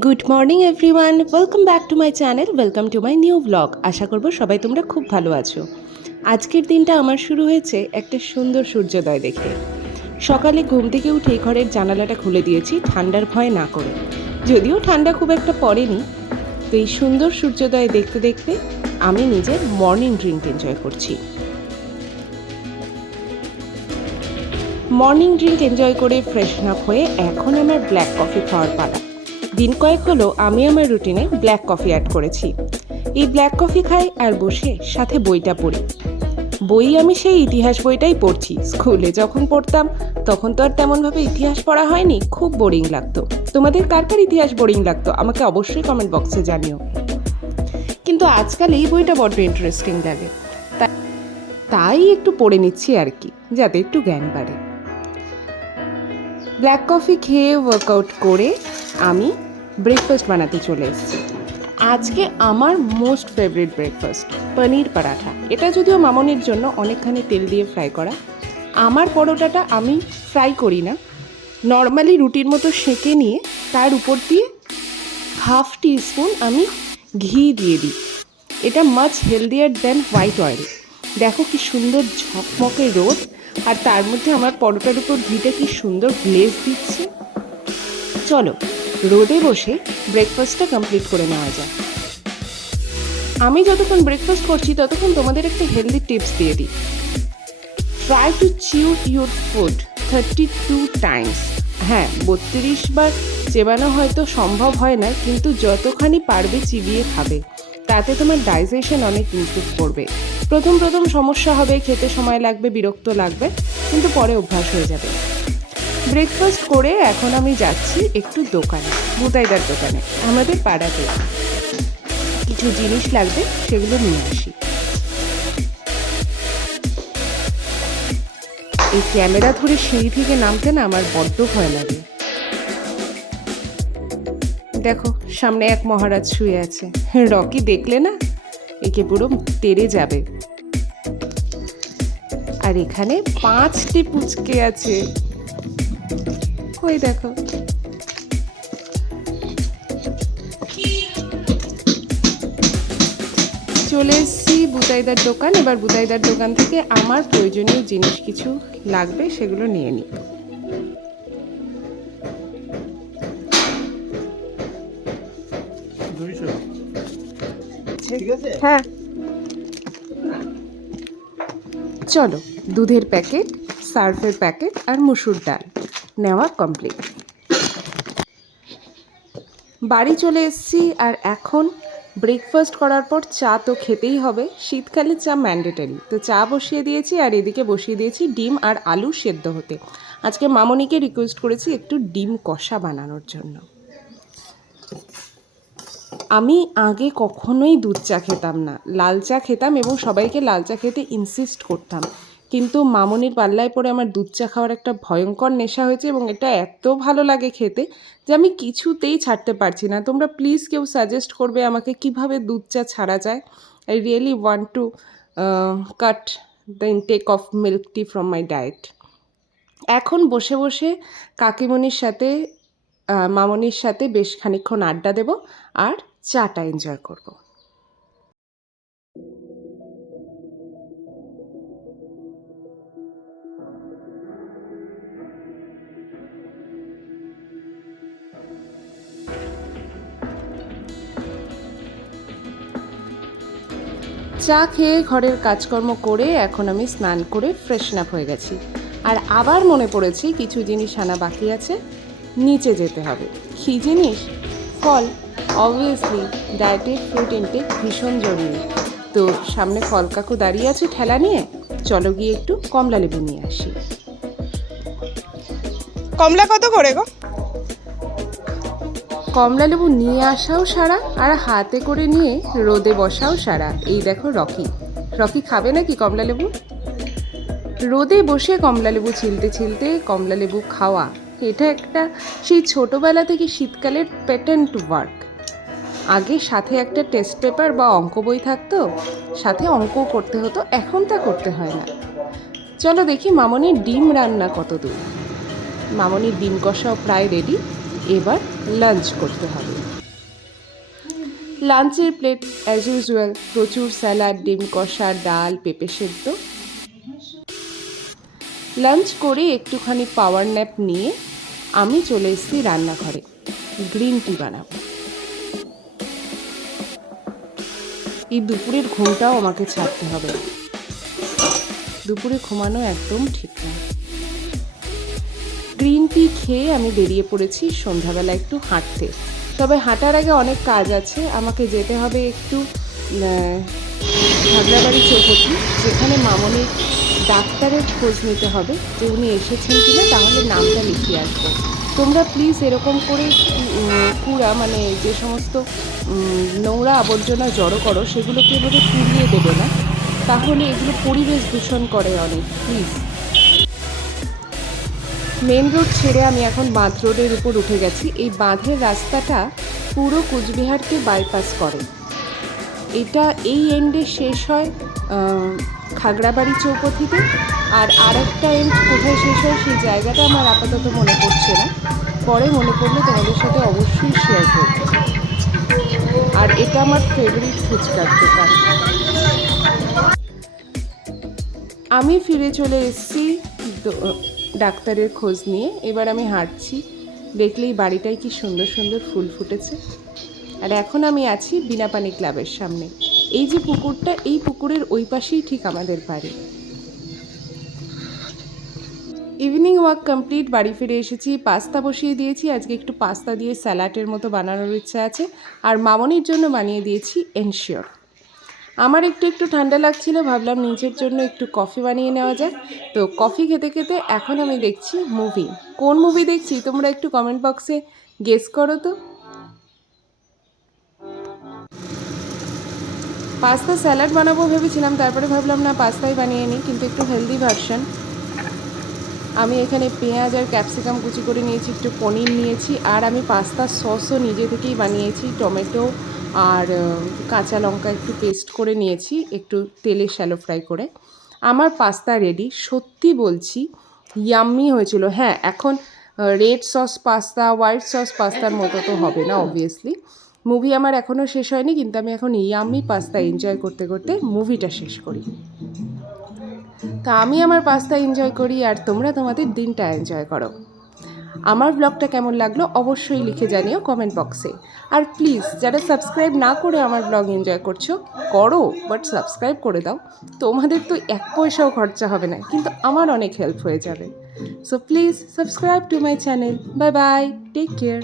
Good morning everyone, welcome back to my channel, welcome to my new blog. আশা করব সবাই তোমরা খুব ভালো আছো। আজকের দিনটা আমার শুরু হয়েছে একটা সুন্দর সূর্যোদয় দেখে। সকালে ঘুম থেকে উঠে ঘরের জানালাটা খুলে দিয়েছি ঠান্ডার ভয় না করে। যদিও ঠান্ডা খুব একটা পড়েনি, তো এই সুন্দর সূর্যোদয় দেখতে দেখতে আমি নিজের মর্নিং ড্রিঙ্ক এনজয় করছি। মর্নিং ড্রিঙ্ক এনজয় করে ফ্রেশন আপ হয়ে এখন আমার ব্ল্যাক কফি খাওয়ার পালা। দিন কয়েক হলো আমি আমার রুটিনে ব্ল্যাক কফি অ্যাড করেছি। এই ব্ল্যাক কফি খাই আর বসে সাথে বইটা পড়ি। বই আমি সেই ইতিহাস বইটাই পড়ছি। স্কুলে যখন পড়তাম তখন তো আর তেমনভাবে ইতিহাস পড়া হয়নি, খুব বোরিং লাগতো। তোমাদের কার কার ইতিহাস বোরিং লাগতো আমাকে অবশ্যই কমেন্ট বক্সে জানিও। কিন্তু আজকাল এই বইটা বড্ড ইন্টারেস্টিং লাগে, তাই একটু পড়ে নিচ্ছি আর কি, যাতে একটু জ্ঞান বাড়ে। ব্ল্যাক কফি খেয়ে ওয়ার্কআউট করে আমি ব্রেকফাস্ট বানাতে চলে এসেছি। আজকে আমার মোস্ট ফেভারিট ব্রেকফাস্ট পনির পরাঠা। এটা যদিও মামনির জন্য অনেকখানি তেল দিয়ে ফ্রাই করা। আমার পরোটাটা আমি ফ্রাই করি না, নর্মালি রুটির মতো সেঁকে নিয়ে তার উপর দিয়ে হাফ টিস্পুন আমি ঘি দিয়ে দিই। এটা মাচ হেলদিয়ার দেন হোয়াইট অয়েল। দেখো কি সুন্দর ঝকমকে রোদ, আর তার মধ্যে আমার পরোটার উপর ঘিটা কি সুন্দর গ্লেজ দিচ্ছে। চলো রোদে বসে ব্রেকফাস্টটা কমপ্লিট করে নেওয়া যায়। আমি যতক্ষণ ব্রেকফাস্ট করছি ততক্ষণ তোমাদের একটা হেলদি টিপস দিয়ে দিই। Try to chew your food 32 times. হ্যাঁ, 32 বার চেবানো হয়তো সম্ভব হয় না, কিন্তু যতখানি পারবে চিবিয়ে খাবে, তাতে তোমার ডাইজেশন অনেক ইমপ্রুভ করবে। প্রথম সমস্যা হবে, খেতে সময় লাগবে, বিরক্ত লাগবে, কিন্তু পরে অভ্যাস হয়ে যাবে। ব্রেকফাস্ট করে এখন আমি যাচ্ছি একটু দোকানে, বুতাইদার দোকানে, আমাদের পাড়াতে কিছু জিনিস লাগবে, সেগুলো নিয়ে আসি। এই ক্যামেরা ধরে সিঁড়ি থেকে নামতে না আমার বড্ড ভয় লাগে। দেখো সামনে এক মহারাজ শুয়ে আছে, রকি দেখলে না একে পুরো তেড়ে যাবে। আর এখানে 5টি পুচকে আছে, ওই দেখো। চলে এসেছি বুতাইদার দোকান। এবার বুতাইদার দোকান থেকে আমার প্রয়োজনীয় জিনিস কিছু লাগবে, সেগুলো নিয়ে নিই। হ্যাঁ চলো, দুধের প্যাকেট, সার্ফের প্যাকেট আর মুসুর ডাল নেওয়া কমপ্লিট। বাড়ি চলে এসেছি, আর এখন ব্রেকফাস্ট করার পর চা তো খেতেই হবে। শীতকালে চা ম্যান্ডেটরি, তো চা বসিয়ে দিয়েছি, আর এদিকে বসিয়ে দিয়েছি ডিম আর আলু সেদ্ধ হতে। আজকে মামনিকে রিকোয়েস্ট করেছি একটু ডিম কষা বানানোর জন্য। আমি আগে কখনোই দুধ চা খেতাম না, লাল চা খেতাম এবং সবাইকে লাল চা খেতে ইনসিস্ট করতাম। কিন্তু মামনির পাল্লায় পড়ে আমার দুধ চা খাওয়ার একটা ভয়ঙ্কর নেশা হয়েছে, এবং এটা এত ভালো লাগে খেতে যে আমি কিছুতেই ছাড়তে পারছি না। তোমরা প্লিজ কেউ সাজেস্ট করবে আমাকে কিভাবে দুধ চা ছাড়া যায়। I really want to cut the intake of milk tea from my diet. এখন বসে বসে কাকিমণির সাথে মামনির সাথে বেশ খানিকক্ষণ আড্ডা দেব আর চাটা এনজয় করব। চা খেয়ে ঘরের কাজকর্ম করে এখন আমি স্নান করে ফ্রেশন আপ হয়ে গেছি। আর আবার মনে পড়েছে কিছু জিনিস আনা বাকি আছে, নিচে যেতে হবে। কী জিনিস? ফল। অবভিয়াসলি ডায়েটে ফ্রুট ইনটেক ভীষণ জরুরি। তো সামনে ফল কাকু দাঁড়িয়ে আছে ঠেলা নিয়ে, চলো গিয়ে একটু কমলা লেবু নিয়ে আসি। কমলা কত করে গো? কমলা লেবু নিয়ে আসাও সারা, আর হাতে করে নিয়ে রোদে বসাও সারা। এই দেখো রকি, রকি খাবে নাকি কমলা লেবু? রোদে বসে কমলা লেবু ছিলতে ছিলতে কমলা লেবু খাওয়া, এটা একটা সেই ছোটোবেলা থেকে শীতকালের প্যাটেন্ট ওয়ার্ক। আগে সাথে একটা টেস্ট পেপার বা অঙ্ক বই থাকতো, সাথে অঙ্কও করতে হতো, এখন তা করতে হয় না। চলো দেখি মামনির ডিম রান্না কত দূর। মামনির ডিম কষাও প্রায় রেডি, এবার লাঞ্চ করতে হবে। লাঞ্চের প্লেট অ্যাজ ইউজুয়াল, প্রচুর স্যালাড, ডিম কষা, ডাল, পেঁপে সেদ্ধ। লাঞ্চ করে একটুখানি পাওয়ার ন্যাপ নিয়ে আমি চলে এসেছি রান্নাঘরে, গ্রিন টি বানাবো। এই দুপুরের ঘুমটাও আমাকে ছাড়তে হবে, দুপুরে ঘুমানো একদম ঠিক না। গ্রিন টি খেয়ে আমি বেরিয়ে পড়েছি সন্ধ্যাবেলা একটু হাঁটতে। তবে হাঁটার আগে অনেক কাজ আছে, আমাকে যেতে হবে একটু খাগড়াবাড়ি চৌপতি, যেখানে মামনির ডাক্তারের খোঁজ নিতে হবে যে উনি এসেছেন কিনা, তাহলে নামটা লিখিয়ে আসবো। তোমরা প্লিজ এরকম করে কুড়া মানে যে সমস্ত নোংরা আবর্জনা জড়ো করো সেগুলোকে এভাবে কুড়িয়ে দেবে না, তাহলে এগুলো পরিবেশ দূষণ করে অনেক। প্লিজ। মেন রোড ছেড়ে আমি এখন বাঁধ রোডের উপর উঠে গেছি। এই বাঁধের রাস্তাটা পুরো কুচবিহারকে বাইপাস করে। এটা এই এন্ডে শেষ হয় খাগড়াবাড়ি চৌপথিতে, আর একটা এন্ড কোথায় শেষ হয় সেই জায়গাটা আমার আপাতত মনে পড়ছে না, পরে মনে পড়লে তোমাদের সাথে অবশ্যই শেয়ার করব। আর এটা আমার ফেভারিট ফুচকার দোকান। আমি ফিরে চলে এসেছি ডাক্তারের খোঁজ নিয়ে। এবার আমি হাঁটছি, দেখলেই বাড়িটায় কি সুন্দর সুন্দর ফুল ফুটেছে। আর এখন আমি আছি বিনাপানি ক্লাবের সামনে। এই যে পুকুরটা, এই পুকুরের ওই পাশেই ঠিক আমাদের বাড়ি। ইভিনিং ওয়াক কমপ্লিট, বাড়ি ফিরে এসেছি, পাস্তা বসিয়ে দিয়েছি। আজকে একটু পাস্তা দিয়ে স্যালাডের মতো বানানোর ইচ্ছা আছে, আর মামনির জন্য বানিয়ে দিয়েছি এনশিওর। আমার একটু ঠান্ডা লাগছিল, ভাবলাম নিজের জন্য একটু কফি বানিয়ে নেওয়া যায়। তো কফি খেতে খেতে এখন আমি দেখছি মুভি। কোন মুভি দেখছি তোমরা একটু কমেন্ট বক্সে গেস করো তো। পাস্তা স্যালাড বানাবো ভেবেছিলাম, তারপরে ভাবলাম না পাস্তাই বানিয়ে নিই, কিন্তু একটু হেলদি ভার্সন। আমি এখানে পেঁয়াজ আর ক্যাপসিকাম কুচি করে নিয়েছি, একটু পনির নিয়েছি, আর আমি পাস্তা সসও নিজে থেকেই বানিয়েছি। টমেটো আর কাঁচা লঙ্কা একটু পেস্ট করে নিয়েছি, একটু তেলে শ্যালো ফ্রাই করে। আমার পাস্তা রেডি, সত্যি বলছি ইয়াম্মি হয়েছিল। হ্যাঁ, এখন red sauce pasta, white sauce পাস্তার মতো তো হবে না অবভিয়াসলি। মুভি আমার এখনও শেষ হয়নি, কিন্তু আমি এখন ইয়াম্মি পাস্তা এনজয় করতে করতে মুভিটা শেষ করি। তা আমি আমার পাস্তা এনজয় করি, আর তোমরা তোমাদের দিনটা এনজয় করো। আমার ব্লগটা কেমন লাগলো অবশ্যই লিখে জানিও কমেন্ট বক্সে। আর প্লিজ যারা সাবস্ক্রাইব না করে আমার ব্লগ এনজয় করছো, করো, বাট সাবস্ক্রাইব করে দাও। তোমাদের তো 1 পয়সাও খরচা হবে না, কিন্তু আমার অনেক হেল্প হয়ে যাবে। So please subscribe to my channel. Bye bye, take care.